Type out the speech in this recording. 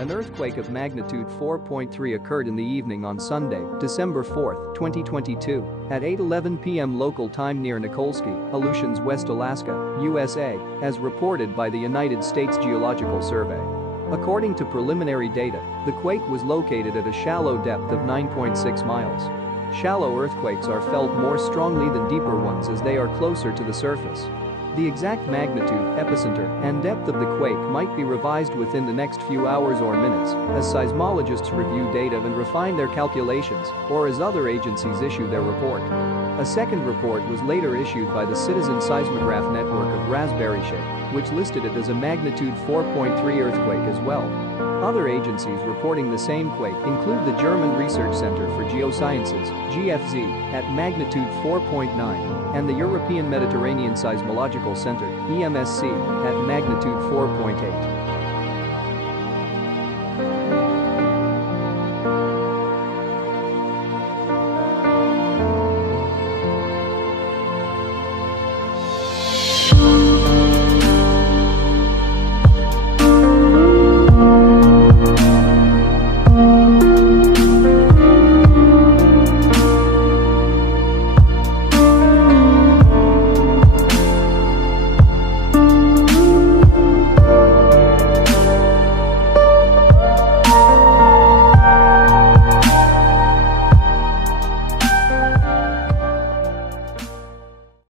An earthquake of magnitude 4.3 occurred in the evening on Sunday, December 4, 2022, at 8:11 p.m. local time near Nikolski, Aleutians West, Alaska, USA, as reported by the United States Geological Survey. According to preliminary data, the quake was located at a shallow depth of 9.6 miles. Shallow earthquakes are felt more strongly than deeper ones as they are closer to the surface. The exact magnitude, epicenter, and depth of the quake might be revised within the next few hours or minutes as seismologists review data and refine their calculations, or as other agencies issue their report. A second report was later issued by the citizen-seismograph network of RaspberryShake, which listed it as a magnitude 4.3 earthquake as well. Other agencies reporting the same quake include the German Research Center for Geosciences, GFZ, at magnitude 4.9, and the European Mediterranean Seismological Center, EMSC, at magnitude 4.8.